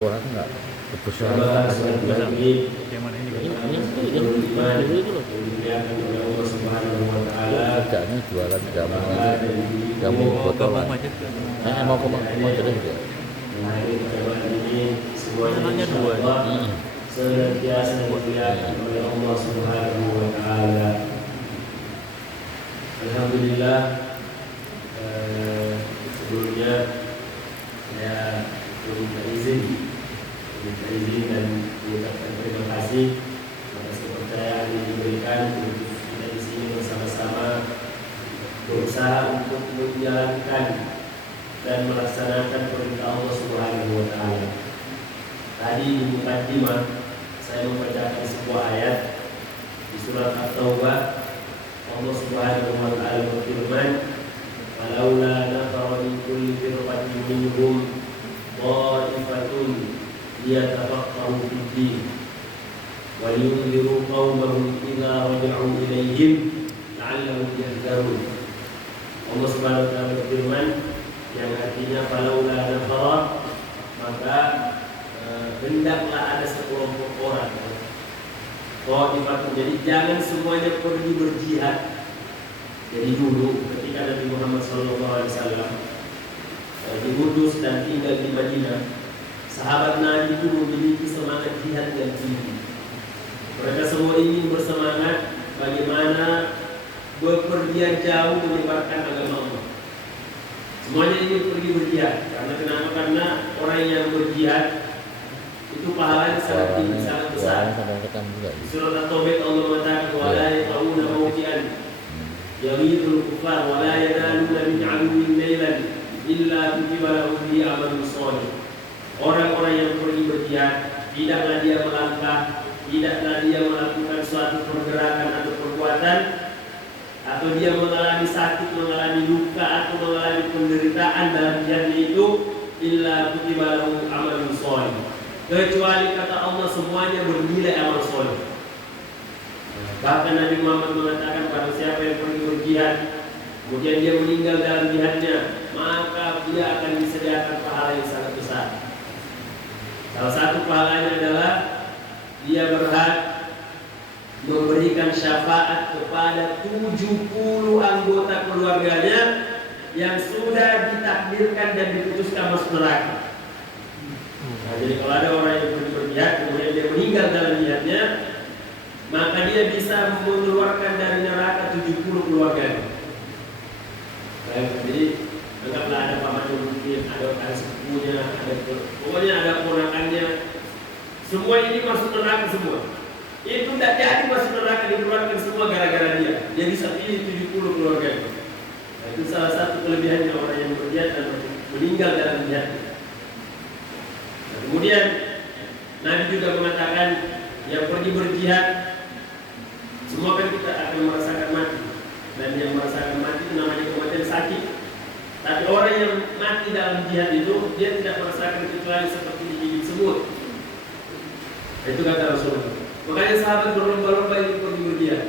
Orang enggak keputusan yang mana ini? itu loh. Kerjanya jualan jamu botolan. Mau terus ya. Hanya dua. Senantiasa dimuliakan oleh Allah Subhanahu wa taala. Alhamdulillah, sebelumnya saya minta izin dan mengucapkan terima kasih atas kepercayaan yang diberikan untuk kita di sini bersama-sama berusaha untuk menjalankan dan melaksanakan perintah Allah Subhanahu wa taala. Tadi di mukadimah saya membacakan sebuah ayat di surat At-Taubah. Allah Subhanahu wa taala berfirman, "Falaula nafara min kulli firqatin minhum ta'ifatun liyatafaqahu fid-din wa liyunziru qaumahum idza raja'u ilaihim la'allahum yahdharun." Allah Subhanahu wa taala berfirman yang artinya falaula nafara, maka hendaklah ada sekelompok orang. Jadi jangan semuanya pergi berjihad. Jadi dulu ketika Nabi Muhammad SAW diutus dan tinggal di Madinah, sahabat Nabi itu memiliki semangat jihad yang tinggi. Mereka semua ingin bersemangat bagaimana bepergian jauh menyebarkan agama Allah. Semuanya ingin pergi berjihad. Karena Karena orang yang berjihad itu pahalanya sangat tinggi, sangat besar. Surat At-Taubah Allah mengatakan wala yaquluna mawti'an yaghidul kufar wala yanaluna min 'aduwwin nailan illa kutiba lahum bihi amalun shalih. Orang-orang yang pergi berjihad tidaklah dia melangkah, tidaklah dia melakukan suatu pergerakan atau perbuatan, atau dia mengalami sakit, mengalami luka atau mengalami penderitaan dalam jihadnya itu illa kutiba lahum amalun shalih. Kecuali kata Allah semuanya bernilai amal soleh. Bahkan Nabi Muhammad mengatakan pada siapa yang pergi berjihad kemudian dia meninggal dalam jihadnya, maka dia akan disediakan pahala yang sangat besar. Salah satu pahalanya adalah dia berhak memberikan syafaat kepada 70 anggota keluarganya yang sudah ditakdirkan dan diputuskan masuk neraka. Nah, jadi kalau ada orang yang pergi berjihad kemudian dia meninggal dalam jihadnya, maka dia bisa mengeluarkan dari neraka 70 keluarganya. Jadi anggaplah ada pamannya mungkin, ada sepupunya, pokoknya ada ponakannya. Semua ini masuk neraka semua. Itu tidak jadi masuk neraka, dikeluarkan semua gara-gara dia. Dia bisa pilih 70 keluarganya. Nah, itu salah satu kelebihannya orang yang berjihad dan meninggal dalam jihadnya. Kemudian Nabi juga mengatakan yang pergi berjihad semua kan kita akan merasakan mati, dan yang merasakan mati itu namanya kematian sakit. Tapi orang yang mati dalam jihad itu dia tidak merasakan kecuali seperti digigit semut. Itu kata Rasulullah. Makanya sahabat berlomba-lomba ingin pergi berjihad.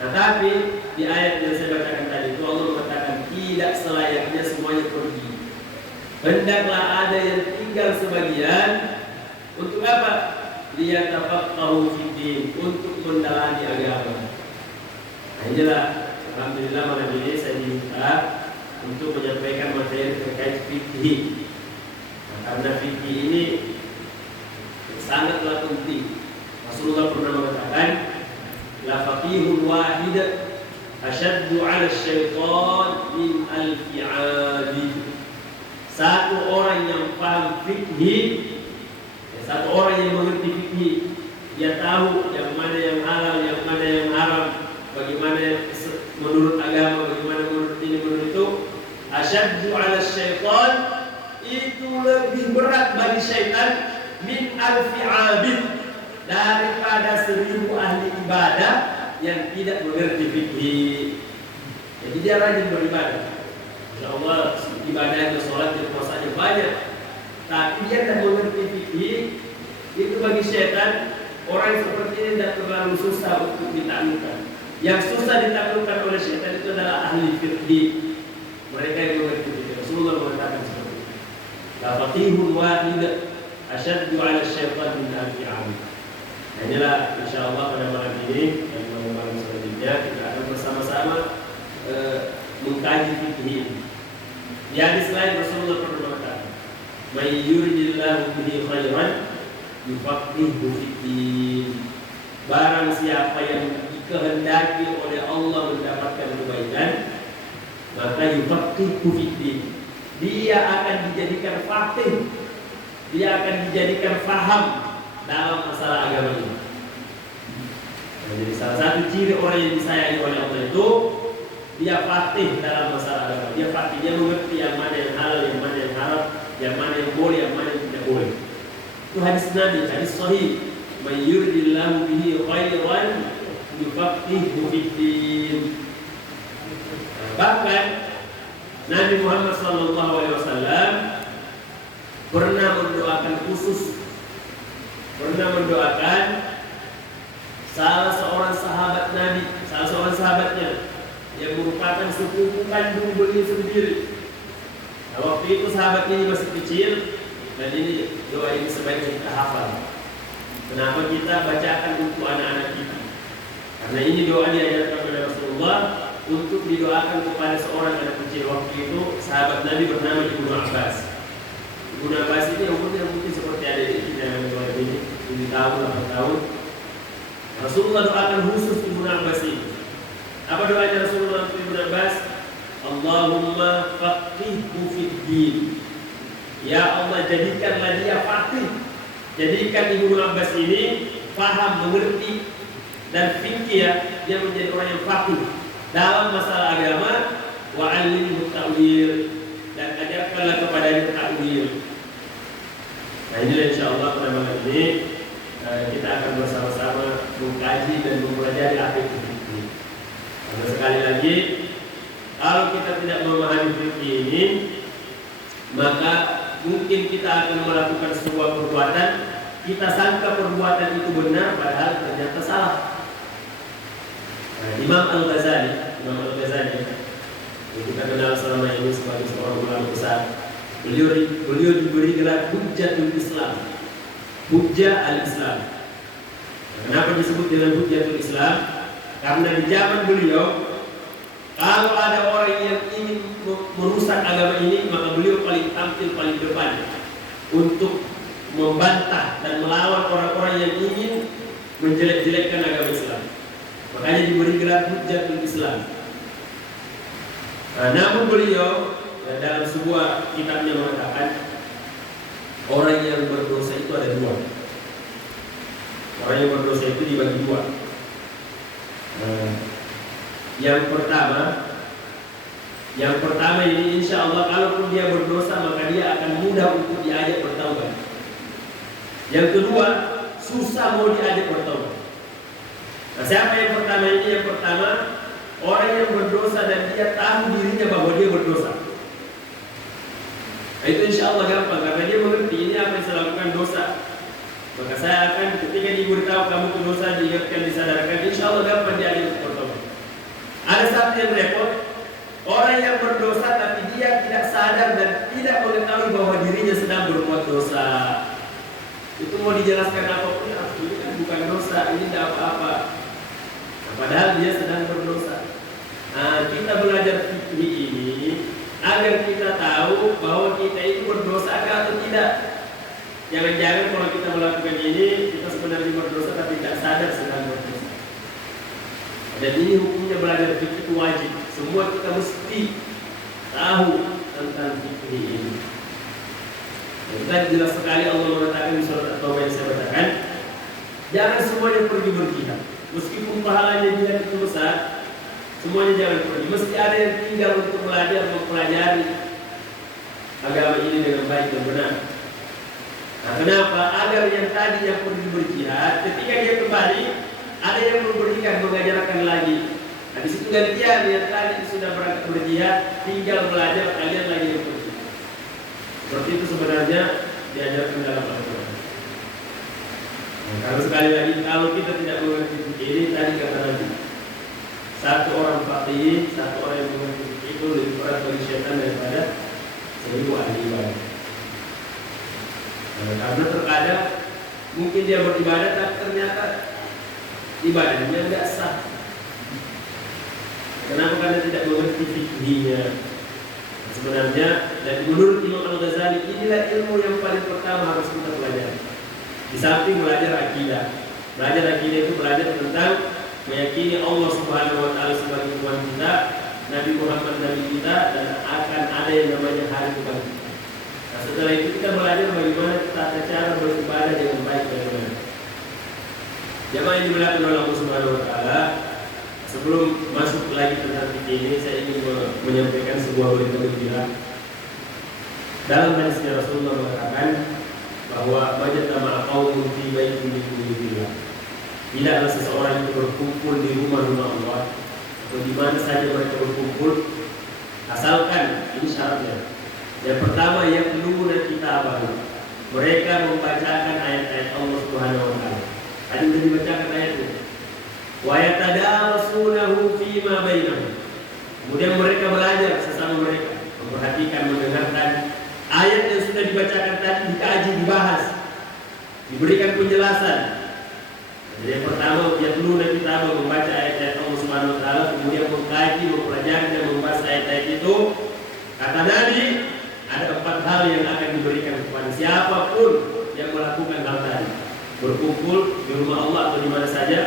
Nah, tapi di ayat yang saya bacakan tadi itu Allah mengatakan tidak selayaknya semuanya pergi. Hendaklah ada yang tinggal sebagian. Untuk apa? Liyatafaqahu fid-din, untuk mendalami agama. Nah, inilah alhamdulillah malam ini saya diminta untuk menyampaikan materi terkait fikih. Nah, karena fikih ini sangatlah penting. Rasulullah pernah mengatakan la faqihun wahid asyaddu 'ala syaitan min alfi 'abid. Satu orang yang paham fikih, satu orang yang mengerti fikih, dia tahu yang mana yang halal, yang mana yang haram, bagaimana menurut agama, bagaimana menurut ini, menurut itu. Asyaddu 'ala syaitan, itu lebih berat bagi syaitan min alfi 'abid, daripada 1000 ahli ibadah yang tidak mengerti fikih. Jadi dia rajin beribadah. Insyaallah ibadahnya, sholatnya, puasanya banyak, tapi dia tidak mengerti fikih. Itu bagi syaitan, orang seperti ini tidak terlalu susah untuk ditaklukkan. Yang susah ditaklukkan oleh syaitan itu adalah ahli fikih, mereka yang mengerti fikih. Rasulullah mengatakan seperti itu. La faqihun wahid asyaddu 'ala syaitan min alfi 'am. Nah, inilah insyaallah pada malam ini dan malam selanjutnya kita akan bersama-sama mengkaji fikih ini. Di hadis lain Rasulullah pernah berkata, "May yuridillahu bihi khairan yufaqihuhu fid-din." Barang siapa yang dikehendaki oleh Allah mendapatkan kebaikan, maka yufaqihuhu fid-din. Dia akan dijadikan faqih. Dia akan dijadikan faham dalam masalah agama ini. Nah, jadi salah satu ciri orang yang disayangi oleh Allah itu dia faqih dalam masalah agama. Dia faqih, dia mengerti yang mana yang halal, yang mana yang haram, yang mana yang boleh, yang mana yang tidak boleh. Itu hadis Nabi, hadis sahih. "May yuridillahu bihi khairan yufaqihuhu fid-din." Bahkan Nabi Muhammad SAW pernah mendoakan khusus, pernah mendoakan salah seorang sahabat Nabi, salah seorang sahabatnya yang merupakan sepupu kandung beliau sendiri. Nah, waktu itu sahabat ini masih kecil, dan ini doa ini sebaiknya kita hafal. Kenapa kita bacakan untuk anak-anak kita? Karena ini doa diajarkan oleh Rasulullah untuk didoakan kepada seorang anak kecil. Waktu itu sahabat Nabi bernama Ibnu Abbas. Ibnu Abbas ini umurnya mungkin seperti adik kita yang mulai ini 7 tahun, 8 tahun. Rasulullah doakan khusus Ibnu Abbas ini. Apa doanya Rasulullah untuk Ibnu Abbas? Allahumma faqihhu fid-din. Ya Allah, jadikanlah dia faqih. Jadikan Ibnu Abbas ini paham, mengerti dan fikih, ya, dia menjadi orang yang faqih dalam masalah agama. Wa 'allimhu ta'wil, dan ajarkanlah kepadanya ta'wil. Nah, inilah insyaallah pada malam ini kita akan bersama-sama mengkaji dan mempelajari apa itu fikih. Karena sekali lagi, kalau kita tidak memahami fikih ini, maka mungkin kita akan melakukan sebuah perbuatan, kita sangka perbuatan itu benar, padahal ternyata salah. Nah, Imam Al-Ghazali yang kita kenal selama ini sebagai seorang ulama besar, beliau diberi gelar Hujjatul Islam, Hujjah al-Islam. Kenapa disebut dengan Hujjatul Islam? Karena di zaman beliau, kalau ada orang yang ingin merusak agama ini, maka beliau paling tampil, paling depan untuk membantah dan melawan orang-orang yang ingin menjelek-jelekkan agama Islam. Makanya diberi gelar Hujjatul Islam. Nah, namun beliau dalam sebuah kitabnya mengatakan orang yang berdosa itu ada dua. Orang yang berdosa itu dibagi dua. Yang pertama ini insya Allah kalaupun dia berdosa maka dia akan mudah untuk diajak bertaubat. Yang kedua, susah mau diajak bertaubat. Nah, siapa yang pertama ini? Yang pertama, orang yang berdosa dan dia tahu dirinya bahwa dia berdosa. Nah, itu insya Allah gampang, karena dia mengerti ini apa yang saya lakukan dosa. Maka saya akan ketika diberitahu kamu itu dosa, diingatkan, disadarkan, insya Allah gampang diajak bertobat. Ada satu yang repot, orang yang berdosa tapi dia tidak sadar dan tidak mengetahui bahwa dirinya sedang berbuat dosa. Itu mau dijelaskan apapun, ini kan bukan dosa, ini tidak apa-apa. Nah, padahal dia sedang berdosa. Nah, kita belajar fikih ini agar kita tahu bahwa kita itu berdosa atau tidak. Jangan-jangan kalau kita melakukan ini, kita sebenarnya berdosa tapi tidak sadar sedang berdosa. Dan ini hukumnya belajar fikih itu wajib. Semua kita mesti tahu tentang fikih ini. Kita jelas sekali Allah mengatakan di surat At-Taubah yang saya bacakan, jangan semuanya pergi berjihad. Meskipun pahalanya jihad itu besar, semuanya jangan pergi. Mesti ada yang tinggal untuk belajar, mempelajari agama ini dengan baik dan benar. Nah, kenapa? Agar yang tadi yang pergi berjihad, ketika dia kembali, ada yang memberikan, mengajarkan lagi. Nah, di situ gantian yang tadi sudah berangkat berjihad, tinggal belajar, kalian lagi yang pergi. Seperti itu sebenarnya diajarkan dalam Al-Quran. Nah, kalau sekali lagi, kalau kita tidak mengerti ini, tadi kata Nabi, satu orang faqih, satu orang yang mengerti itu lebih berat bagi syaitan daripada 1000 ahli ibadah. Nah, Karena terkadang mungkin dia beribadah tapi ternyata ibadahnya tidak sah. Kenapa? Karena tidak mengerti fikihnya. Sebenarnya, dan menurut Imam Al-Ghazali, inilah ilmu yang paling pertama harus kita pelajari. Di samping belajar akidah. Belajar akidah itu belajar tentang meyakini Allah Subhanahu wa Ta'ala sebagai Tuhan kita, Nabi Muhammad Nabi kita, dan akan ada yang namanya hari kebangkitan. Nah, setelah itu kita belajar bagaimana tata cara beribadah dengan baik dan benar. Jamaah yang dimuliakan oleh Allah Subhanahu wa Ta'ala, sebelum masuk lagi tentang fikih ini, saya ingin menyampaikan sebuah berita gembira. Dalam hadisnya Rasulullah mengatakan bahwa majtama'a qaumun fi baitin min buyutillah. Tidaklah seseorang itu berkumpul di rumah-rumah Allah atau di mana saja mereka berkumpul, asalkan ini syaratnya. Yang pertama, yatluna kitabahu. Mereka membacakan ayat-ayat Allah Subhanahu wa Ta'ala. Ada yang dibacakan ayatnya. Wa yatadarasunahu fima bainahum. Kemudian mereka belajar sesama mereka, memperhatikan, mendengarkan ayat yang sudah dibacakan tadi, dikaji, dibahas, diberikan penjelasan. Jadi yang pertama, yatluna kitabah, membaca ayat-ayat Allah Subhanahu wa Ta'ala, kemudian mengkaji, mempelajari dan membahas ayat-ayat itu. Kata Nabi, ada 4 hal yang akan diberikan kepada siapapun yang melakukan hal tadi. Berkumpul di rumah Allah atau di mana saja,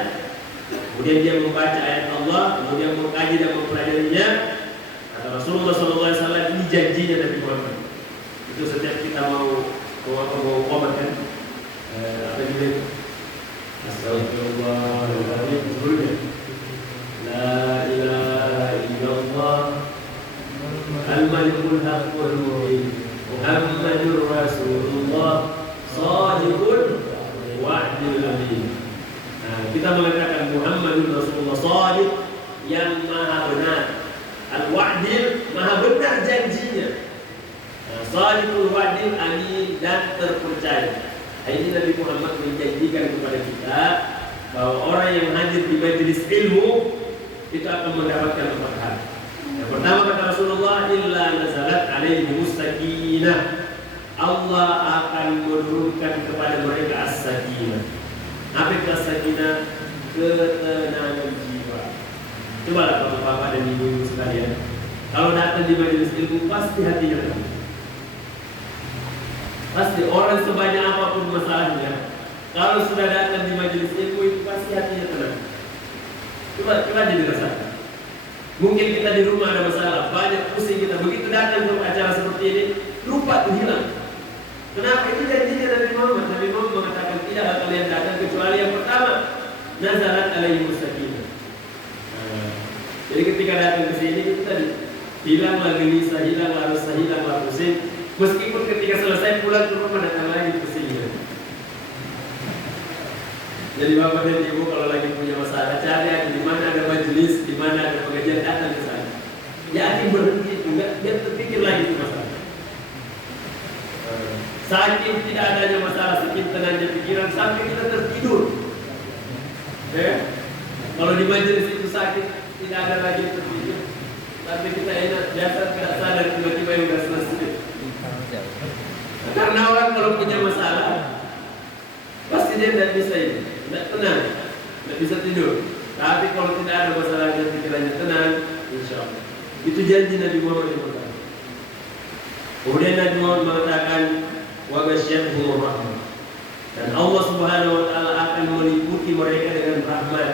kemudian dia membaca ayat Allah, kemudian mengkaji dan mempelajarinya. Kata Rasulullah SAW, ini janjinya Nabi Muhammad. Itu setiap kita mau komat kan, apa gitu? Astagfirullahaladzim. Sebelumnya, La ilaha illallah Al-Malikul Haqqul Mubin Muhammadur Rasulullah Shadiqul Wa'dil Amin. Kita mengatakan Muhammadur Rasulullah Shadiq, yang maha benar, Al-Wa'dil, maha benar janjinya, Shadiqul Wa'dil Amin, dan terpercaya. Ini Nabi Muhammad menjanjikan kepada kita bahwa orang yang hadir di majelis ilmu itu akan mendapatkan 4 hal. Yang pertama, kata Rasulullah, illa nazalat alaihimus sakinah. Allah akan menurunkan kepada mereka as-sakinah. Apa itu as-sakinah? Ketenangan jiwa. Coba lah bapak-bapak dan ibu-ibu sekalian, kalau datang di majelis ilmu pasti hatinya tenang. Pasti orang sebanyak apapun masalahnya, kalau sudah datang di majelis ilmu itu pasti hatinya tenang. Coba jadi rasakan. Mungkin kita di rumah ada masalah, banyak pusing kita, begitu datang ke acara seperti ini, lupa tuh hilang. Kenapa? Itu janjinya Nabi Muhammad. Nabi Muhammad mengatakan tidak kalian datang kecuali yang pertama, nazalat alaihimus sakinah. Jadi ketika datang ke sini itu tadi hilanglah gelisah, hilanglah resah, hilanglah pusing. Meskipun ketika selesai pulang ke rumah datang lagi pusingnya. Jadi bapak dan ibu kalau lagi punya masalah, cari di mana ada majelis, di mana ada pengajian, datang ke sana. Yakin berhenti, enggak dia terpikir lagi itu masalah. Saking tidak adanya masalah, saking tenangnya pikiran, sampai kita tertidur. Kalau di majelis itu sakit, tidak ada lagi tertidur. Tapi kita enak, biasa tidak sadar, tiba-tiba yang sudah selesai. Karena orang kalau punya masalah, pasti dia tidak bisa ini, tidak tenang, tidak bisa tidur. Tapi kalau tidak ada masalahnya, pikirannya tenang, insya Allah. Itu janji Nabi Muhammad yang pertama. Kemudian Nabi Muhammad mengatakan, wa ghasyiyatuhumur rahmah. Dan Allah Subhanahu wa Ta'ala akan meliputi mereka dengan rahmat.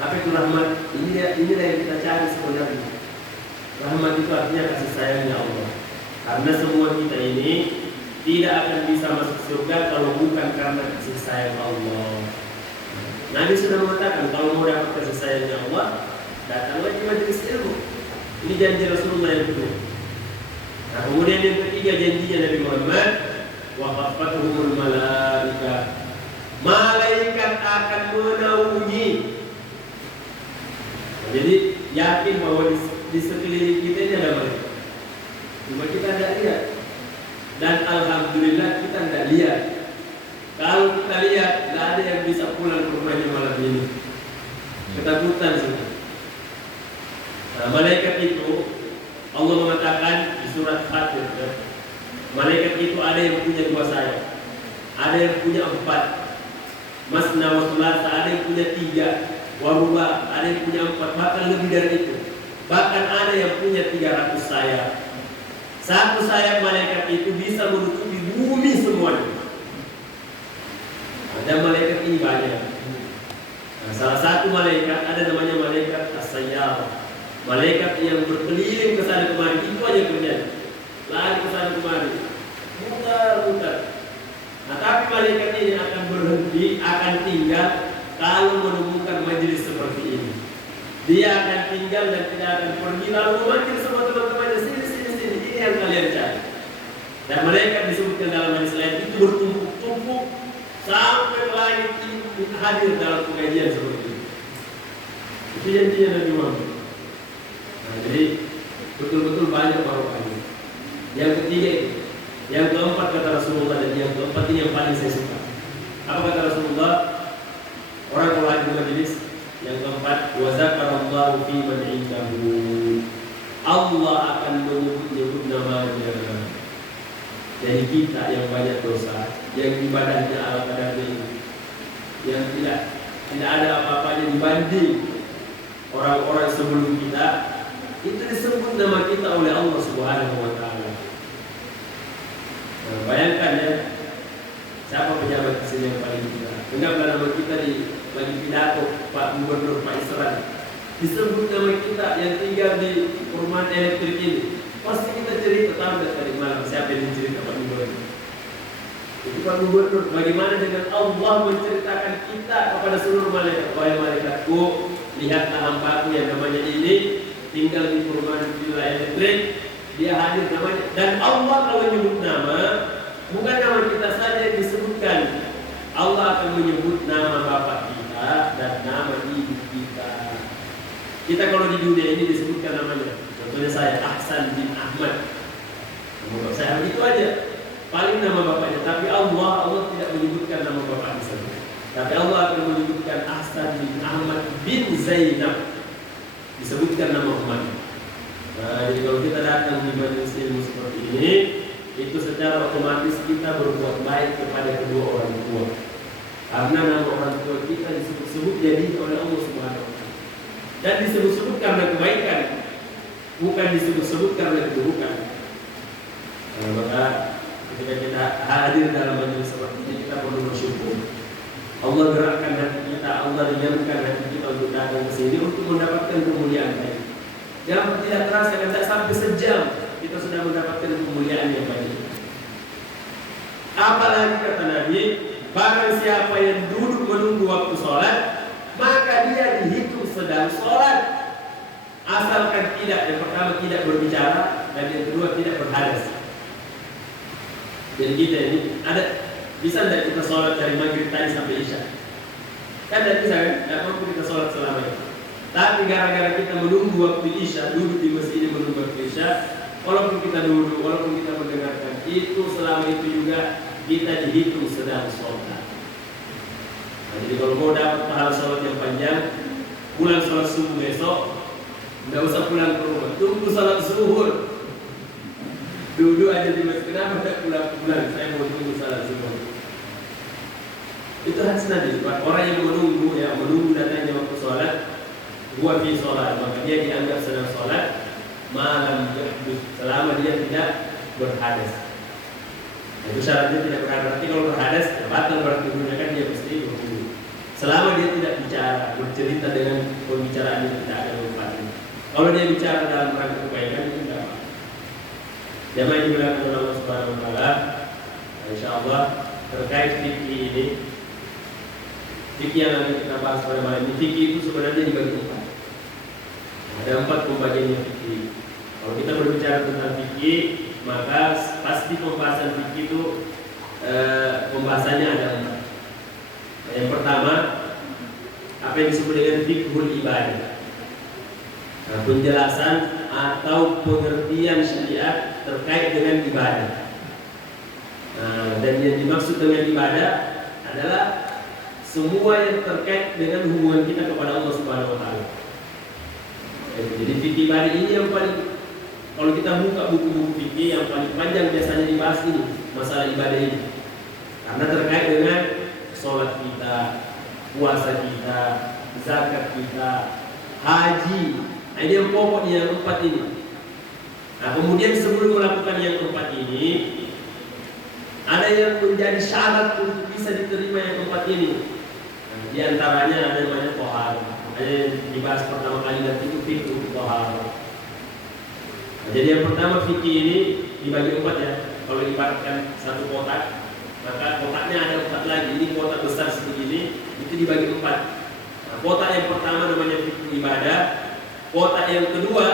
Apa itu rahmat? Inilah yang kita cari sebenarnya. Rahmat itu artinya kasih sayangnya Allah. Karena semua kita ini tidak akan bisa masuk surga kalau bukan karena kasih sayang Allah. Nabi sudah mengatakan kalau mau dapat kasih sayangnya Allah, datanglah ke majelis ilmu. Ini janji Rasulullah yang kedua. Nah, kemudian yang ketiga janjinya Nabi Muhammad, wa khafatuhumul malaikah. Malaikat akan menaungi. Nah, jadi yakin bahwa di sekeliling kita ini ada malaikat. Cuma kita tidak lihat. Dan alhamdulillah kita tidak lihat. Kalau kita lihat, tidak ada yang bisa pulang ke rumahnya malam ini. Ketakutan sudah. Nah, malaikat itu Allah mengatakan di surat Fatir, malaikat itu ada yang punya 2 sayap. ada yang punya 4, masna wa thulatha, ada yang punya 3, waruba, ada yang punya 4, bahkan lebih dari itu. Bahkan ada yang punya 300 sayap. Satu sayap malaikat itu bisa menutupi bumi semuanya. Ada malaikat ini banyak. Nah, salah satu malaikat ada namanya malaikat as-sayyar. Malaikat yang berkeliling ke sana kemari, itu aja kerjanya. Lari ke sana kemari, mutar-mutar. Nah, tapi malaikat ini akan berhenti, akan tinggal kalau menemukan majelis seperti ini. Dia akan tinggal dan tidak akan pergi lalu memanggil semua teman-temannya, sini, ini yang kalian cari. Dan malaikat disebutkan dalam hadis lain itu bertumpuk-tumpuk sampai langit ini hadir dalam pengajian seperti itu. Itu janjinya Nabi Muhammad. Nah, jadi betul-betul banyak barokahnya. Yang ketiga itu, yang keempat kata Rasulullah, dan yang keempat ini yang paling saya suka. Apa kata Rasulullah? Orang kalau hadir majelis, yang keempat, wa zakarallahu fi man indahu. Allah akan menyebut namanya. Jadi kita yang banyak dosa, yang ibadahnya ala kadarnya ini, yang tidak ada apa-apanya dibanding orang-orang sebelum kita, itu disebut nama kita oleh Allah Subhanahu wa taala. Nah, bayangkan ya, siapa pejabat di sini yang paling kita? Anggaplah nama kita di lagi pidato Pak Gubernur Pak Isran, disebut nama kita yang tinggal di perumahan elektrik ini. Pasti kita cerita, tahu dari tadi malam siapa yang cerita Pak Gubernur. Itu Pak Gubernur. Bagaimana dengan Allah menceritakan kita kepada seluruh malaikat? Wahai malaikatku, lihatlah hambaku yang namanya ini tinggal di perumahan villa elektrik, dia hadir namanya. Dan Allah kalau menyebut nama, bukan nama kita saja yang disebutkan. Allah akan menyebut nama bapak kita dan nama ibu kita. Kita kalau di dunia ini disebutkan namanya. Contohnya saya, Ahsan bin Ahmad. Nama saya itu aja. Paling nama bapaknya. Tapi Allah tidak menyebutkan nama bapaknya saja. Tapi Allah akan menyebutkan Ahsan bin Ahmad bin Zainab. Disebutkan nama umatnya. Nah, jadi kalau kita datang di majelis ilmu seperti ini, itu secara otomatis kita berbuat baik kepada kedua orang tua. Karena nama orang tua kita disebut-sebut jadi oleh Allah Subhanahu wa taala. Dan disebut-sebut karena kebaikan, bukan disebut-sebut karena keburukan. Nah, maka ketika kita hadir dalam majelis seperti ini, kita perlu bersyukur. Allah gerakkan hati kita, Allah ringankan hati kita untuk datang ke sini untuk mendapatkan kemuliaan tadi. Yang tidak terasa, tidak sampai sejam kita sudah mendapatkan kemuliaan yang banyak. Apalagi kata Nabi, barang siapa yang duduk menunggu waktu sholat, maka dia dihitung sedang sholat, asalkan tidak, yang pertama tidak berbicara, dan yang kedua tidak berhadas. Jadi kita ini bisa tidak kita sholat dari maghrib tadi sampai isya? Kan tidak bisa kan? Tidak mampu kita sholat selama itu. Tapi gara-gara kita menunggu waktu isya, duduk di masjid menunggu waktu isya, walaupun kita duduk, walaupun kita mendengarkan, itu selama itu juga kita dihitung sedang sholat. Nah, jadi kalau mau dapat pahala sholat yang panjang, pulang sholat subuh besok, tidak usah pulang ke rumah, tunggu sholat zuhur. Duduk aja di masjid, kenapa tidak pulang? Saya mau tunggu sholat zuhur. Itu hadis Nabi. Orang yang menunggu datangnya waktu sholat, buat di sholat, maka dia dianggap sedang sholat malam selama dia tidak berhadas. Itu syaratnya tidak berhadas. Berarti kalau berhadas, batal berarti menggunakan dia mesti berwudu. Selama dia tidak bicara, bercerita dengan pembicaraan yang tidak ada manfaatnya. Kalau dia bicara dalam rangka kebaikan, itu tidak apa. Jamaah yang dimuliakan oleh Allah Subhanahu wa taala, insyaallah terkait fikih ini, fikih yang nanti kita bahas pada malam ini, fikih itu sebenarnya dibagi 4. Ada 4 pembagiannya fikih. Kalau kita berbicara tentang fikih, maka pasti pembahasan fikih itu pembahasannya ada 4. Yang pertama, apa yang disebut dengan fiqhul ibadah. Nah, penjelasan atau pengertian syariat terkait dengan ibadah. Nah, dan yang dimaksud dengan ibadah adalah semua yang terkait dengan hubungan kita kepada Allah Subhanahu wa taala. Jadi fikih ibadah ini yang paling, kalau kita buka buku-buku fikih yang paling panjang biasanya dibahas ini, masalah ibadah ini. Karena terkait dengan sholat kita, puasa kita, zakat kita, haji. Nah, ini yang pokok yang 4 ini. Nah, kemudian sebelum melakukan yang 4 ini, ada yang menjadi syarat untuk bisa diterima yang 4 ini. Nah, di antaranya ada namanya tohar. Ada yang dibahas pertama kali nanti itu fikih tohar. Nah, jadi yang pertama fikih ini dibagi 4 ya. Kalau ibaratkan satu kotak, maka kotaknya ada 4 lagi. Ini kotak besar seperti ini, itu dibagi 4. Nah, kotak yang pertama namanya fikih ibadah. Kotak yang kedua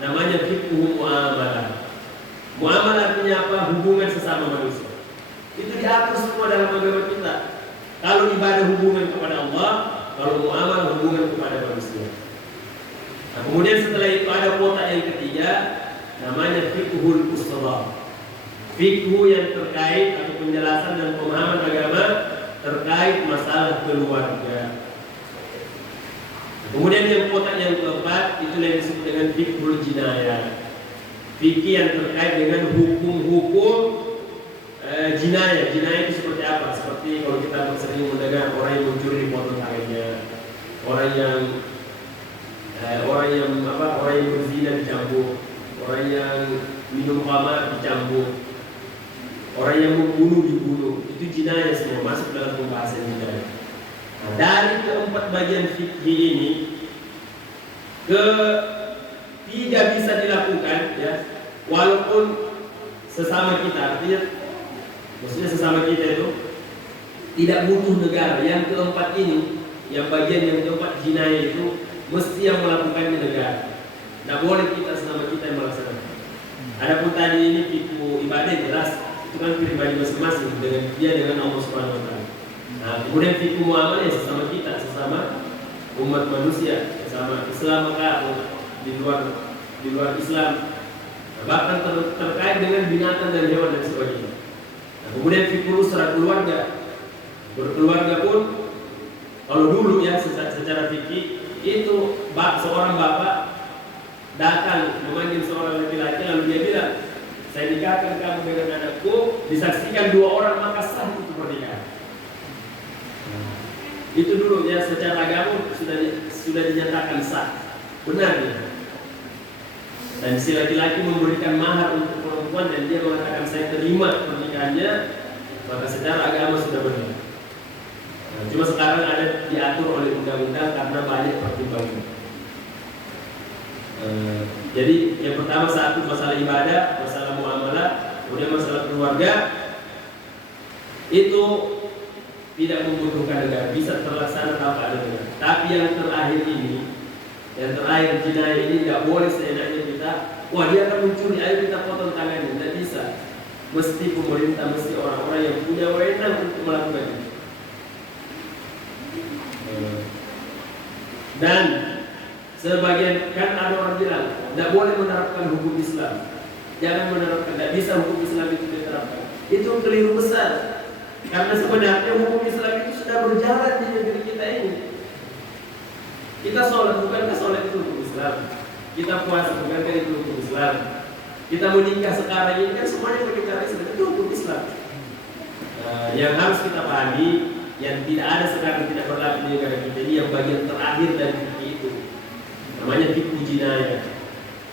namanya fikih muamalah. Muamalah artinya apa? Hubungan sesama manusia. Itu diatur semua dalam agama kita. Kalau ibadah hubungan kepada Allah, kalau muamalah hubungan kepada manusia. Nah, kemudian setelah itu ada kotak yang ketiga namanya fiqhul usrah. Fikhu yang terkait atau penjelasan dan pemahaman agama terkait masalah keluarga. Kemudian yang kotak yang keempat itu yang disebut dengan fiqhul jinayah. Fikih yang terkait dengan hukum-hukum jinayah. Jinayah itu seperti apa? Seperti kalau kita sering mendengar orang yang mencuri potong tangannya, orang yang berzina dicambuk, orang yang minum khamar dicambuk, orang yang membunuh dibunuh. Itu jinayah semua masuk dalam pembahasan jinayah. Nah, dari keempat bagian fikih ini tidak bisa dilakukan ya, walaupun sesama kita, artinya maksudnya sesama kita itu tidak butuh negara. Yang keempat ini, yang bagian yang keempat jinayah itu mesti yang melakukannya negara. Tidak boleh kita sesama kita yang melaksanakan. Adapun tadi ini fikih ibadah jelas itu kan pribadi masing-masing dengan Allah Subhanahu Wa Taala. Nah, kemudian fikih muamalah ya sesama kita, sesama umat manusia, sesama Islam atau di luar Islam. Nah, bahkan terkait dengan binatang dan hewan dan sebagainya. Nah, kemudian fikih usrah keluarga. Berkeluarga pun kalau dulu ya secara fikih itu seorang bapak datang memanggil seorang laki-laki lalu dia bilang, saya nikahkan kamu dengan anakku, disaksikan 2 orang maka sah itu pernikahan. Itu dulu ya secara agama sudah dinyatakan sah, benar ya. Dan si laki-laki memberikan mahar untuk perempuan dan dia mengatakan saya terima pernikahannya, maka secara agama sudah benar. Nah, cuma sekarang ada diatur oleh undang-undang karena banyak pertimbangan. Jadi yang pertama satu masalah ibadah, masalah muamalah, kemudian masalah keluarga itu tidak membutuhkan negara, bisa terlaksana tanpa ada negara. Tapi yang terakhir ini, yang terakhir jinayah ini nggak boleh seenaknya kita, wah dia akan mencuri, ayo kita potong tangannya, tidak bisa. Mesti pemerintah, mesti orang-orang yang punya wewenang untuk melakukan itu. Dan sebagian kan ada orang bilang tidak boleh menerapkan hukum Islam, jangan menerapkan, tidak bisa hukum Islam itu diterapkan. Itu keliru besar. Karena sebenarnya hukum Islam itu sudah berjalan di negeri kita ini. Kita sholat, bukankah sholat itu hukum Islam? Kita puasa, bukankah itu hukum Islam? Kita menikah sekarang ini kan semuanya pakai cara Islam, itu hukum Islam. Yang harus kita pahami, yang tidak ada sekarang tidak berlaku di negara kita ini, yang bagian terakhir dari fikih itu namanya fikih jinayah.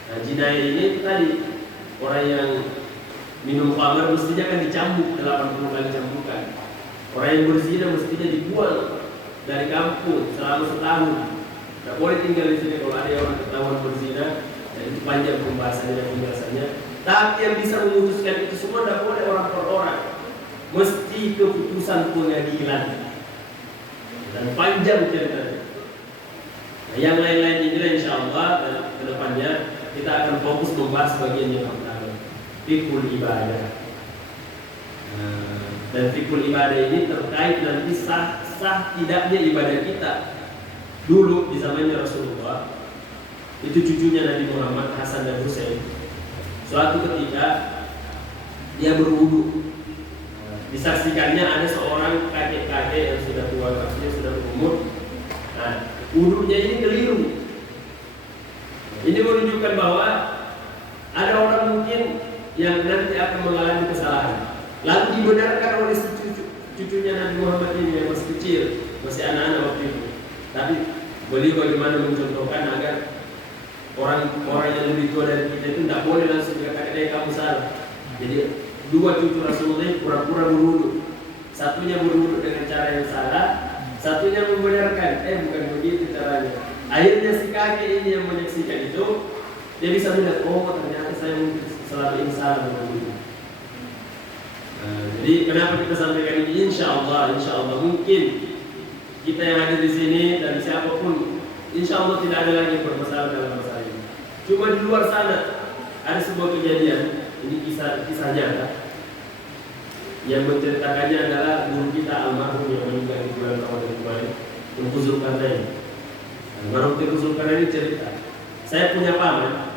Nah, jinayah ini itu tadi orang yang minum khamar mestinya kan dicambuk 80 kali cambukan. Orang yang berzina mestinya dibuang dari kampung selama setahun. Tidak boleh tinggal di sini kalau ada orang ketahuan berzina. Dan itu panjang pembahasannya dan penjelasannya. Tapi yang bisa memutuskan itu semua tidak boleh orang per orang. Mesti keputusan pengadilan. Dan panjang ceritanya. Nah, yang lain-lain inilah insya Allah ke depannya kita akan fokus membahas bagian yang pertama, fikul ibadah. Dan fikul ibadah ini terkait nanti sah tidaknya ibadah kita. Dulu di zamannya Rasulullah, itu cucunya Nabi Muhammad Hasan dan Husain. Suatu ketika dia berwudu, disaksikannya ada seorang kakek-kakek yang sudah tua, maksudnya sudah berumur. Nah, wudunya ini keliru. Ini menunjukkan bahwa ada orang mungkin yang nanti akan mengalami kesalahan, lalu dibenarkan oleh si cucu. cucunya Nabi Muhammad ini yang masih kecil, masih anak-anak waktu itu. Tapi beliau bagaimana mencontohkan agar orang yang lebih tua dari kita itu tidak boleh langsung dikatakan kamu salah. Jadi dua cucu Rasulullah pura-pura berwudu. Satunya berwudu dengan cara yang salah, satunya membenarkan, bukan begitu caranya. Akhirnya si kakek ini yang menyaksikan itu, dia bisa melihat, oh ternyata saya selama ini salah berwudu. Jadi kenapa kita sampaikan ini? Insya Allah mungkin kita yang ada di sini dan siapapun, insya Allah tidak ada lagi yang bermasalah dalam masalah ini. Cuma di luar sana ada sebuah kejadian, ini kisah nyata. Yang menceritakannya adalah guru kita almarhum yang meninggal di bulan Ramadan kemarin, Tengku Zulkarnain. Almarhum Tengku Zulkarnain ini cerita, saya punya paman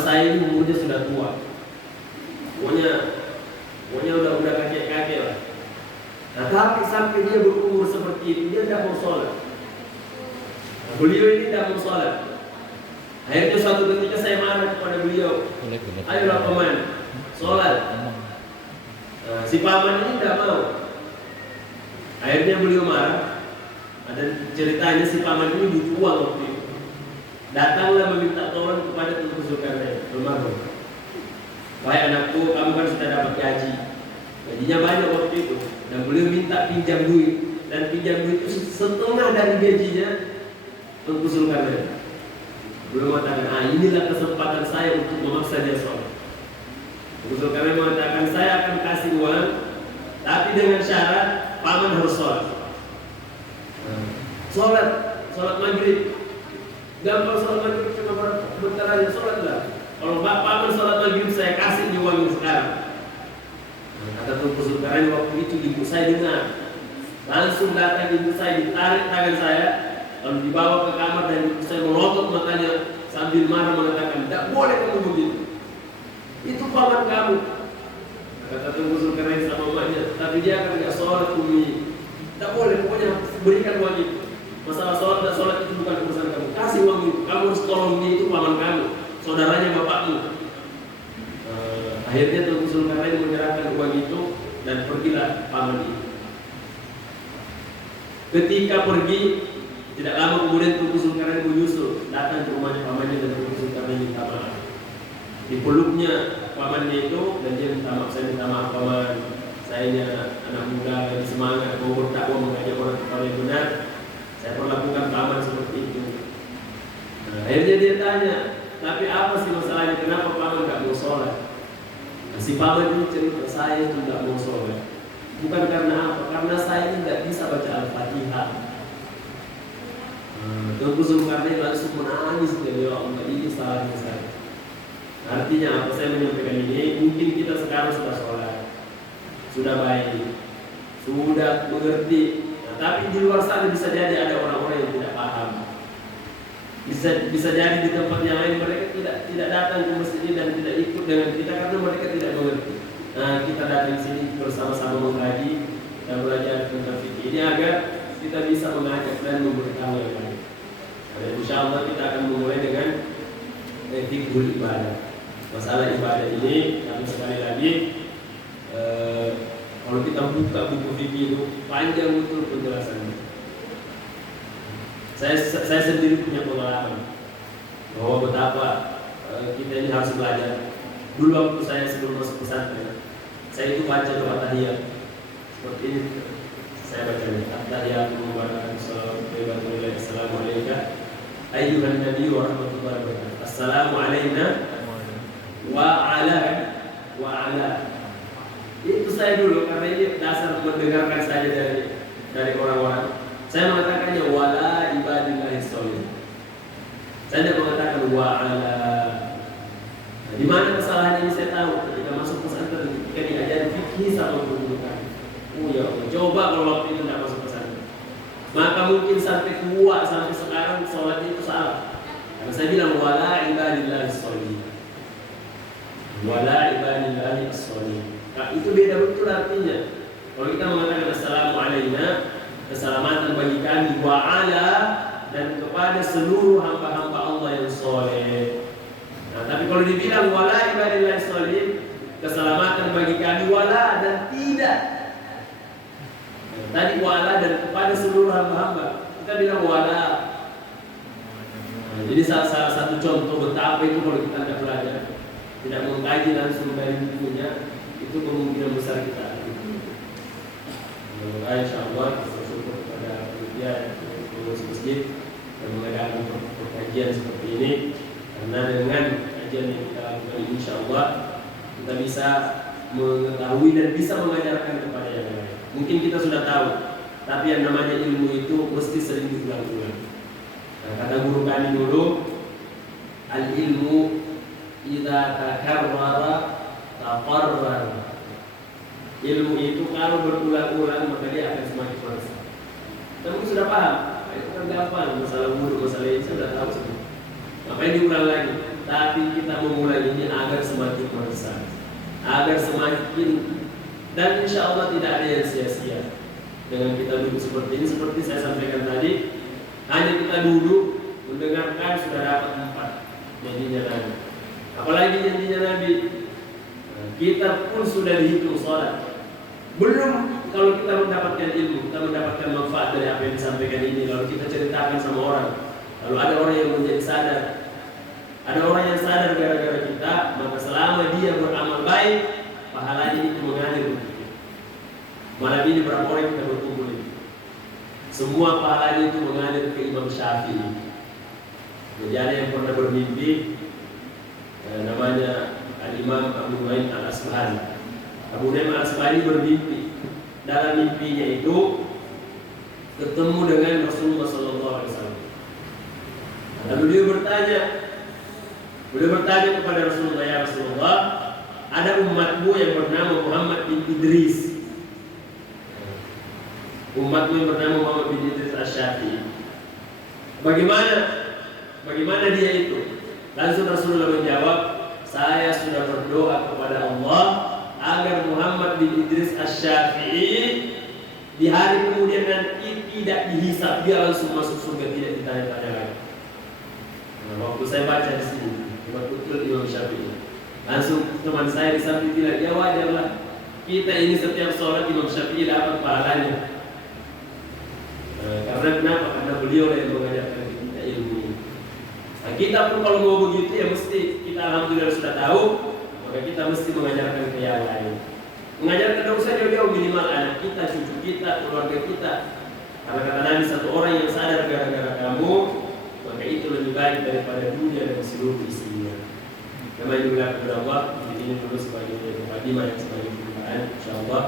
saya ini umurnya sudah tua, pokoknya udah kakek lah. Nah, tapi sampai dia berumur seperti itu, dia tidak mau sholat. Nah, beliau ini tidak mau sholat. Akhirnya suatu ketika saya marah kepada beliau, ayolah paman, sholat. Nah, si paman ini tidak mau. Akhirnya beliau marah. Ada ceritanya si paman ini butuh uang waktu itu. Datanglah meminta tolong kepada Tengku Zulkarnain, almarhum. Wahai anakku, kamu kan sudah dapat gaji. Gajinya banyak waktu itu. Dan beliau minta pinjam duit. Dan pinjam duit itu setengah dari gajinya Tengku Zulkarnain. Beliau mengatakan, inilah kesempatan saya untuk memaksa dia sholat. Tengku Zulkarnain mengatakan, saya akan kasih uang, tapi dengan syarat paman harus sholat. Sholat maghrib. Gampang sholat maghrib cuma bentar aja sholatlah. Kalau paman sholat maghrib saya kasih uangnya sekarang. Kata Tengku Zulkarnain waktu itu ibu saya dengar. Langsung datang ibu saya, ditarik tangan saya, lalu dibawa ke kamar dan ibu saya melotot matanya sambil marah mengatakan, tidak boleh kamu begitu. Itu paman kamu. Kata Tengku Zulkarnain sama emaknya, tapi dia akan tidak sholat Umi. Tidak boleh, pokoknya berikan uang itu. Masalah sholat dan sholat itu bukan urusan kamu. Kasih uang itu, kamu harus tolong dia, itu paman kamu, saudaranya bapakmu. Akhirnya Tengku Zulkarnain menyerahkan uang itu dan pergilah paman itu. Ketika pergi, tidak lama kemudian Tengku Zulkarnain menyusul, datang ke rumahnya pamannya dan Tengku Zulkarnain minta maaf. Dipeluknya pamannya itu dan dia minta maaf, saya minta maaf paman, saya ini anak muda yang semangat mau berdakwah mengajak orang kepada yang benar, saya perlakukan paman seperti itu. Nah, akhirnya dia tanya, tapi apa sih masalahnya, kenapa paman tidak mau sholat? Nah, si paman ini cerita, saya itu tidak mau sholat bukan karena apa, karena saya ini tidak bisa baca Al-Fatihah. Tengku Zulkarnain langsung menangis, ya Allah, ini salahnya saya. Artinya apa saya menyampaikan ini? Mungkin kita sekarang sudah sholat, sudah baik, sudah mengerti. Nah, tapi di luar sana bisa jadi ada orang-orang yang tidak paham. Bisa jadi di tempat yang lain mereka tidak datang ke masjid ini dan tidak ikut dengan kita karena mereka tidak mengerti. Nah, kita datang ke sini bersama-sama mengkaji dan belajar tentang fikih ini agar kita bisa mengajak dan memberitahu yang lain. Dan insya Allah kita akan memulai dengan fikih ibadah. Masalah ibadah ini, tapi sekali lagi kalau kita buka buku fikih itu panjang betul penjelasannya. Saya sendiri punya pengalaman bahwa betapa kita ini harus belajar. Dulu waktu saya sebelum masuk pesantren, saya itu baca doa tahiyat seperti ini. Saya bacanya tahiyat mubarakatuh sallallahu Assalamualaikum ayyuhan nabi wa rahmatullahi wa barakatuh. Assalamu alayna wa ala. Itu saya dulu karena ini dasar mendengarkan saja dari orang-orang. Saya mengatakannya wala ibadillahi sholihin. Saya tidak mengatakan wa ala. Nah, di mana kesalahan ini saya tahu ketika masuk pesantren, ketika diajari fikih sama guru kami. Oh ya Allah, coba kalau waktu itu tidak masuk pesantren, maka mungkin sampai tua sampai sekarang sholatnya itu salah. Karena saya bilang wala ibadillahi sholihin. Wala ibadillahi sholihin. Nah, itu beda betul artinya. Kalau kita mengatakan assalamu alayna, keselamatan bagi kami, wa ala, dan kepada seluruh hamba-hamba Allah yang soleh. Nah, tapi kalau dibilang wala ibadillahi sholihin, keselamatan bagi kami wala dan Tadi wala dan kepada seluruh hamba-hamba. Kita bilang wala. Jadi salah satu contoh betapa itu kalau kita tidak belajar, tidak mengkaji langsung dari bukunya, itu kemungkinan besar kita. Insyaallah kita bersyukur kepada panitia pengurus masjid yang mengadakan perkajian seperti ini, karena dengan kajian yang kita lakukan ini insyaallah kita bisa mengetahui dan bisa mengajarkan kepada yang lain. Mungkin kita sudah tahu, tapi yang namanya ilmu itu mesti sering diulang-ulang. Nah, kata guru kami dulu, al-ilmu idza takarrara taqarrara. Ilmu itu kalau berulang-ulang maka dia akan semakin meresap. Kita mungkin sudah paham, itu kan gampang, masalah wudhu, masalah ini sudah tahu semua. Ngapain diulang lagi? Tapi kita mengulang ini agar semakin meresap, agar semakin, dan insya Allah tidak ada yang sia-sia dengan kita duduk seperti ini. Seperti saya sampaikan tadi, hanya kita duduk mendengarkan sudah dapat 4 janjinya Nabi. Apalagi janjinya Nabi, kita pun sudah dihitung sholat. Belum kalau kita mendapatkan ilmu, kita mendapatkan manfaat dari apa yang disampaikan ini, lalu kita ceritakan sama orang, lalu ada orang yang menjadi sadar, ada orang yang sadar gara-gara kita, maka selama dia beramal baik, pahalanya itu mengalir. Malam ini berapa orang kita berkumpul ini? Semua pahalanya itu mengalir ke Imam Syafi'i. Jadi ada yang pernah bermimpi, namanya Al-Imam Abu Nuaim Al-Asbahani. Abu Nuaim Al-Asbahani bermimpi. Dalam mimpinya itu ketemu dengan Rasulullah SAW. Lalu beliau bertanya kepada Rasulullah, ya Rasulullah, ada umatmu yang bernama Muhammad bin Idris. Umatmu yang bernama Muhammad bin Idris Asy-Syafi'i. Bagaimana dia itu? Langsung Rasulullah menjawab, saya sudah berdoa kepada Allah agar Muhammad bin Idris Asy-Syafi'i di hari kemudian nanti tidak dihisab, dia langsung masuk surga, tidak ditanya-tanya lagi. Nah, waktu saya baca di sini, betul Imam Syafi'i, langsung teman saya di samping bilang, ya wajarlah kita ini setiap sholat Imam Syafi'i dapat pahalanya. Karena kenapa? Karena beliau yang mengajarkan kita ilmu ini. Nah, kita pun kalau mau begitu ya mesti kita alhamdulillah sudah tahu, maka kita mesti mengajarkan ke yang lain. Mengajarkan tidak usah jauh-jauh, minimal anak kita, cucu kita, keluarga kita. Karena kata Nabi, satu orang yang sadar gara-gara kamu, maka itu lebih baik daripada dunia dan seluruh isinya. Kami juga kepada Allah, ini dulu sebagai mukadimah yang sebagai pembukaan. InsyaAllah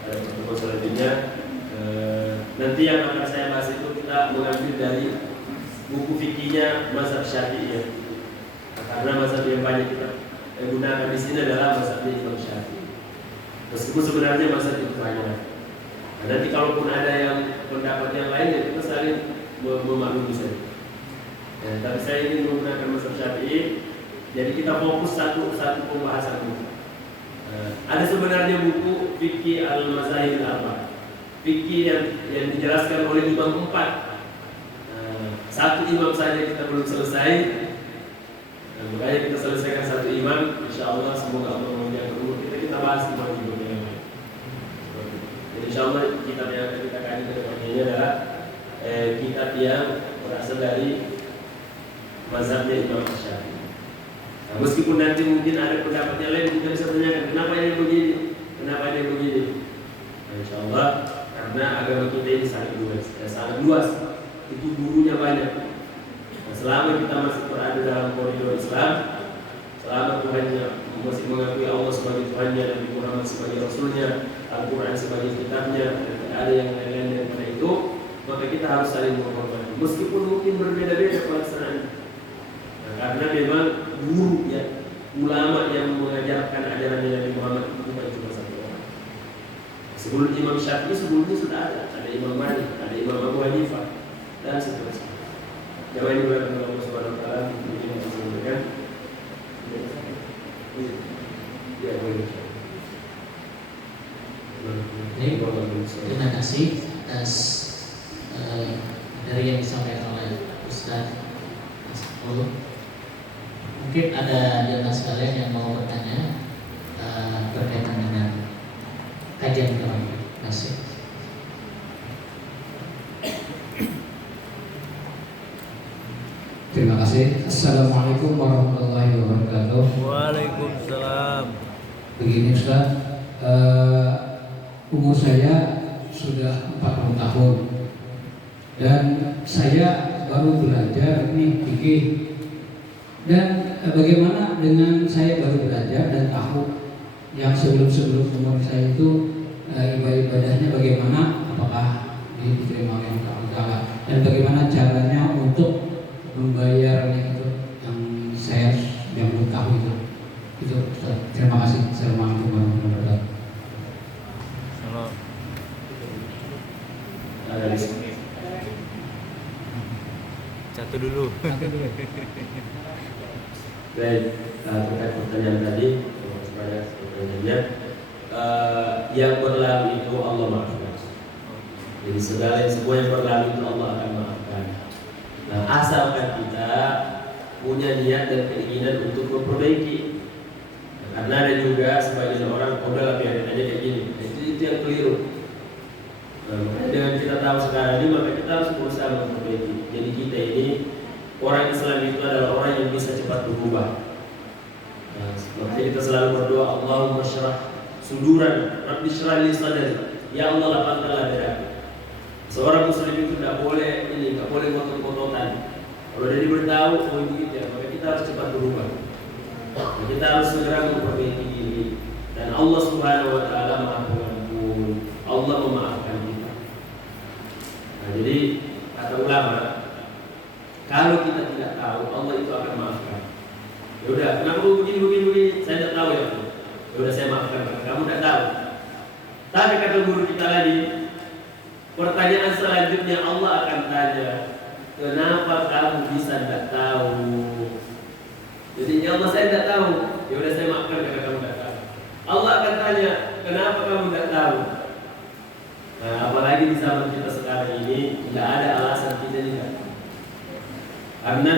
pada pertemuan selanjutnya nanti yang akan saya bahas itu kita mengambil dari buku fikihnya mazhab Syafi'i. Karena mazhab yang banyak kita gunakan di sini adalah mazhabnya Imam Syafi'i. Meskipun sebenarnya mazhab itu banyak. Nah, nanti kalaupun ada yang pendapat yang lain, ya kita saling memaklumi saja. Tapi saya ingin menggunakan mazhab Syafi'i, jadi kita fokus satu pembahasan ini. Ada sebenarnya buku fikih al-mazahib al-arba', fikih yang dijelaskan oleh imam 4. Satu imam saja kita belum selesai. Makanya kita selesaikan satu imam, insya Allah semoga Allah menjadikan umur kita bahas imam yang lain. Jadi insya Allah kitab yang akan kita kaji ke depannya adalah kitab yang berasal dari mazhabnya Imam Syafi'i. Nah, meskipun nanti mungkin ada pendapat yang lain, kita bisa tanyakan kenapa ini begini, kenapa ini begini. Nah, insya Allah karena agama kita ini sangat luas, itu gurunya banyak. Nah, selama kita masih berada dalam koridor Islam, selama Tuhannya masih mengakui Allah sebagai Tuhannya, Nabi Muhammad sebagai Rasulnya, Al-Quran sebagai kitabnya, dan tidak ada yang lain-lain daripada itu, maka kita harus saling menghormati. Meskipun mungkin berbeda-beda pelaksanaannya. Nah, karena memang guru ya, ulama yang mengajarkan ajaran Nabi Muhammad itu bukan cuma satu orang. Sebelum Imam Syafi'i sebelumnya sudah ada Imam Malik, ada Imam Abu Hanifah, dan seterusnya. Jawab ini oleh Allah Subhanahu Wa Taala ini yang disampaikan. Ya, boleh. Terima kasih atas dari yang disampaikan oleh Ustaz Mas'ud. Mungkin ada jamaah sekalian yang mau bertanya berkaitan dengan kajian kami. Terima kasih. Terima kasih. Assalamualaikum warahmatullahi wabarakatuh. Waalaikumsalam. Begini Ustaz, umur saya sudah 40 tahun dan saya baru belajar nih fikih. Dan bagaimana dengan saya baru belajar dan tahu yang sebelum umur saya itu ibadahnya bagaimana, apakah diterima oleh Allah Ta'ala, dan bagaimana caranya untuk membayarnya itu yang saya yang belum tahu itu. Ustaz. Terima kasih. Assalamualaikum warahmatullahi wabarakatuh. Salam. Satu dulu. Baik, terkait pertanyaan tadi, banyak pertanyaannya. Yang berlalu itu Allah maafkan. Jadi semua yang berlalu itu Allah akan maafkan. Nah, asalkan kita punya niat dan keinginan untuk memperbaiki. Karena ada juga sebagian orang, udah biarin aja kayak gini. Itu yang keliru. Nah, makanya dengan kita tahu sekarang ini, maka kita harus berusaha memperbaiki. Jadi kita ini, orang Islam itu adalah orang yang bisa cepat berubah. Nah, makanya kita selalu berdoa, Allahumma syrah suduran, Rabbi syrah li sadri. Ya Allah, lapangkanlah dadaku. Seorang muslim itu tidak boleh kotor-kotoran. Kalau dia diberitahu, begitu ya, maka kita harus cepat berubah. Nah, kita harus segera memperbaiki diri. Dan Allah Subhanahu Wa Taala Maha Pengampun. Allah memaafkan kita. Nah, jadi kata ulama, kalau kita tidak tahu, Allah itu akan maafkan. Ya udah, kenapa begini? Saya tidak tahu ya. Ya udah, saya maafkan. Kamu tidak tahu. Tapi kata guru kita lagi, pertanyaan selanjutnya Allah akan tanya, kenapa kamu bisa tidak tahu? Jadi ya Allah, saya tidak tahu. Ya udah, saya maafkan karena kamu tidak tahu. Allah akan tanya, kenapa kamu tidak tahu? Nah, apalagi di zaman kita sekarang ini tidak ada alasan kita tidak tahu. Karena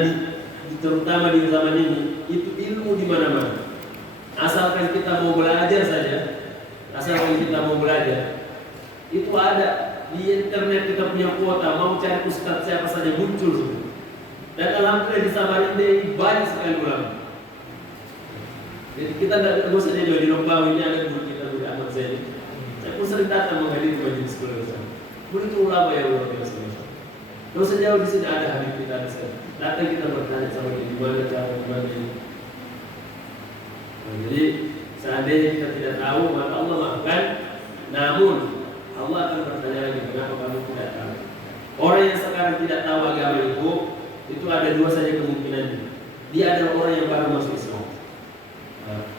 terutama di zaman ini itu ilmu di mana-mana. Asalkan kita mau belajar saja, itu ada. Di internet kita punya kuota, mau cari ustaz siapa saja muncul. Dan alhamdulillah di Samarinda ini banyak sekali ulama. Jadi kita tidak usah jauh di Lombang ini ada guru kita, Guru Ahmad Zaini. Saya pun sering datang menghadiri majelis sekolah besar. Guru itu ulama yang luar biasa. Tidak usah jauh, di sini ada habib kita ada saya. Datang kita bertanya sama dia, gimana cara ini. Nah, jadi seandainya kita tidak tahu, maka Allah maafkan. Namun Allah akan bertanya lagi, kenapa kamu tidak tahu? Orang yang sekarang tidak tahu agama itu ada dua saja kemungkinan. Dia adalah orang yang baru masuk Islam,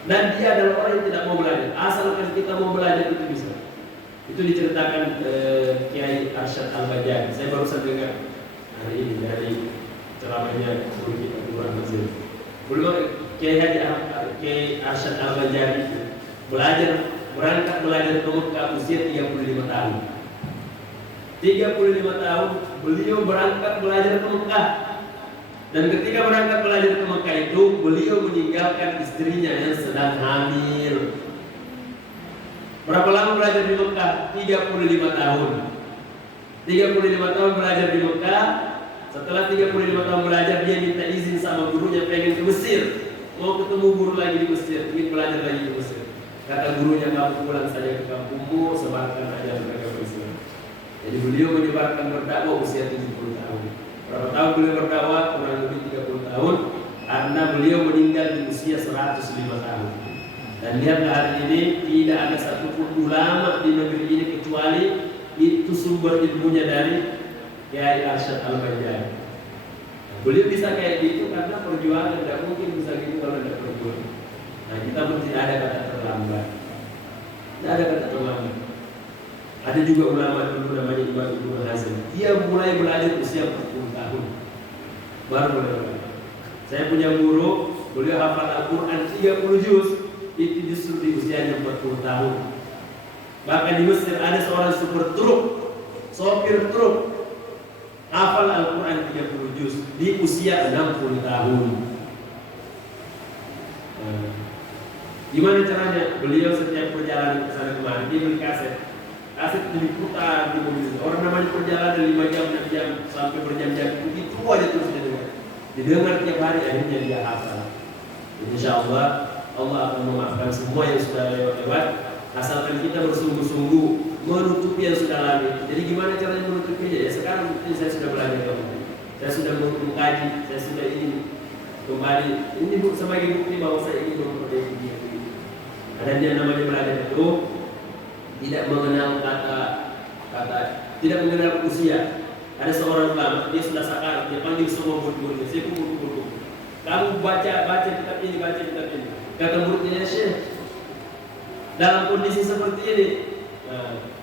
dan dia adalah orang yang tidak mau belajar. Asalkan kita mau belajar itu bisa. Itu diceritakan Kiai Arsyad Al-Bajari. Saya barusan dengar hari ini dari ceramahnya guru kita, Guru Ahmad Zaini. Kiai Arsyad Al-Bajari berangkat belajar ke Mekah usia 35 tahun. 35 tahun beliau berangkat belajar ke Mekah. Dan ketika berangkat belajar ke Mekah itu, beliau meninggalkan istrinya yang sedang hamil. Berapa lama belajar di Mekah? 35 tahun. 35 tahun belajar di Mekah. Setelah 35 tahun belajar, dia minta izin sama gurunya pengen ke Mesir. Mau ketemu guru lagi di Mesir, ingin belajar lagi di Mesir. Kata gurunya, kamu pulang saja ke kampungmu, sebarkan ajaran agama Islam. Jadi beliau menyebarkan berdakwah usia 70 tahun. Berapa tahun beliau berdakwah? Kurang lebih 30 tahun. Karena beliau meninggal di usia 105 tahun. Dan lihat hari ini tidak ada satupun ulama di negeri ini kecuali itu sumber ilmunya dari Kiai Arsyad Al-Bajari. Beliau bisa kayak gitu karena perjuangan. Tidak mungkin bisa gitu kalau tidak perjuangan. Nah, kita pun tidak ada kata terlambat. Tidak ada kata terlambat. Ada juga ulama dulu namanya Imam Ibnu Hazm. Dia mulai belajar usia 40 tahun. Baru mulai belajar. Saya punya guru, beliau hafal Al-Quran 30 juz. Itu justru di usianya 40 tahun. Bahkan di Mesir ada seorang sopir truk, hafal Al-Quran 30 juz di usia 60 tahun. Gimana caranya? Beliau setiap perjalanan ke sana kemari, dia beli kaset. Aset diputar di mobil. Orang namanya perjalanan 5 jam, 6 jam sampai berjam-jam itu aja terus didengar tiap hari, akhirnya dia hafal. Insya Allah Allah akan memaafkan semua yang sudah lewat-lewat, asalkan kita bersungguh-sungguh menutupi yang sudah lalu. Jadi gimana caranya menutupinya? Ya sekarang mungkin saya sudah belajar kembali, saya sudah mengkaji, saya sudah ingin kembali. Ini sebagai bukti bahwa saya ingin memperbaiki diri. Dan yang namanya belajar itu tidak mengenal kata, tidak mengenal usia. Ada seorang ulama, dia sudah sakar, dia panggil semua murid-muridnya, saya kumpul. Kamu baca kitab ini, Kata muridnya, Syekh, dalam kondisi seperti ini,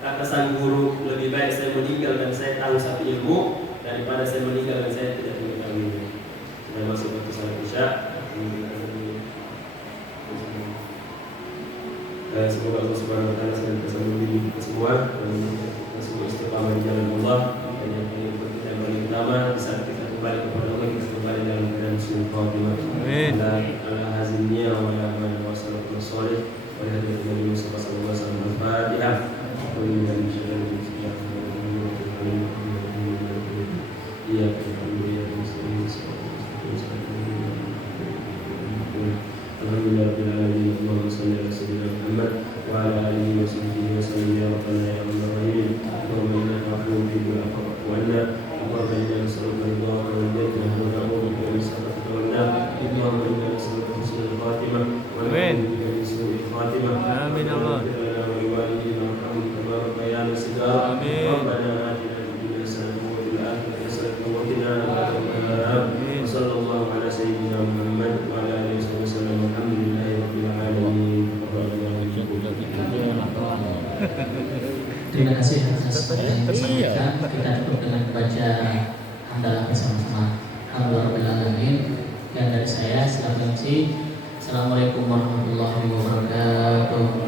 kata sang guru, lebih baik saya meninggal dan saya tahu satu ilmu daripada saya meninggal dan saya tidak mengetahuinya. Sudah masuk waktu salat Isya. Semoga Allah Subhanahu wa taala senantiasa membimbing kita semua dan kita semua istiqamah di jalan Allah. Dan yang paling utama di saat kita kembali kepada Allah, kita kembali dalam keadaan husnul khatimah. Amin. Ala hazimnya wa ala man wasalatu sholih wa ala hadirin Nabi sallallahu alaihi wasallam. Al-Fatihah. Terima kasih atas yang disampaikan. Kita cukup dengan baca hamdalah bersama-sama. Alhamdulillahirobbilalamin. Dan dari saya selaku MC, Assalamualaikum warahmatullahi wabarakatuh.